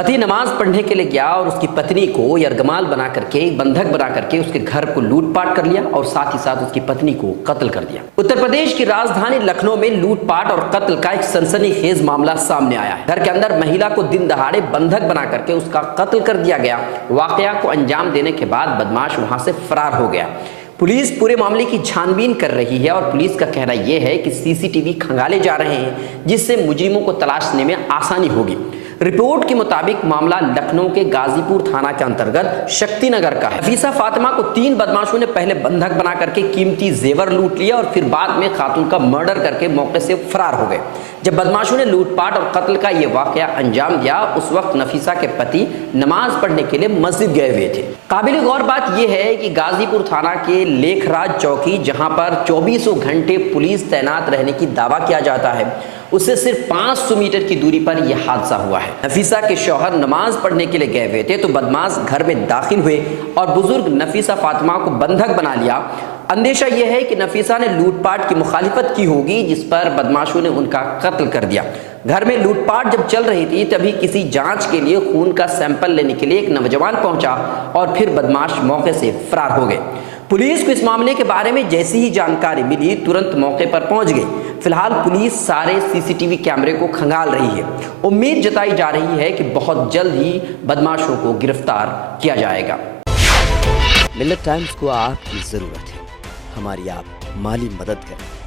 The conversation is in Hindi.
पति नमाज पढ़ने के लिए गया और उसकी पत्नी को यरगमाल बना करके, बंधक बना करके उसके घर को लूटपाट कर लिया और साथ ही साथ उसकी पत्नी को कत्ल कर दिया। उत्तर प्रदेश की राजधानी लखनऊ में लूटपाट और कत्ल का एक सनसनीखेज मामला सामने आया है। घर के अंदर महिला को दिन दहाड़े बंधक बना करके उसका कत्ल कर दिया गया। वाकया को अंजाम देने के बाद बदमाश वहां से फरार हो गया। पुलिस पूरे मामले की छानबीन कर रही है और पुलिस का कहना यह है कि सीसीटीवी खंगाले जा रहे हैं, जिससे मुजरिमों को तलाशने में आसानी होगी। रिपोर्ट के मुताबिक मामला लखनऊ के गाजीपुर थाना के अंतर्गत शक्तिनगर का है। नफीसा फातिमा को 3 बदमाशों ने पहले बंधक बना करके कीमती जेवर लूट लिया और फिर बाद में खातून का मर्डर करके मौके से फरार हो गए। जब बदमाशों ने लूटपाट और कत्ल का यह वाकया अंजाम दिया, उस वक्त नफीसा के पति नमाज पढ़ने के लिए मस्जिद गए हुए थे। काबिल गौर बात यह है कि गाजीपुर थाना के लेखराज चौकी, जहां पर 24 घंटे पुलिस तैनात रहने की दावा किया जाता है, उससे सिर्फ 500 मीटर की दूरी पर यह हादसा हुआ है। नफीसा के शौहर नमाज पढ़ने के लिए गए हुए थे तो बदमाश घर में दाखिल हुए और बुजुर्ग नफीसा फातिमा को बंधक बना लिया। अंदेशा यह है कि नफीसा ने लूटपाट की मुखालिफत की होगी, जिस पर बदमाशों ने उनका कत्ल कर दिया। घर में लूटपाट जब चल रही थी तभी किसी जांच के लिए खून का सैंपल लेने के लिए एक नौजवान पहुंचा और फिर बदमाश मौके से फरार हो गए। पुलिस को इस मामले के बारे में जैसी ही जानकारी मिली, तुरंत मौके पर पहुंच गई। फिलहाल पुलिस सारे सीसीटीवी कैमरे को खंगाल रही है। उम्मीद जताई जा रही है कि बहुत जल्द ही बदमाशों को गिरफ्तार किया जाएगा। मिल्लत टाइम्स को आपकी जरूरत है, हमारी आप माली मदद करें।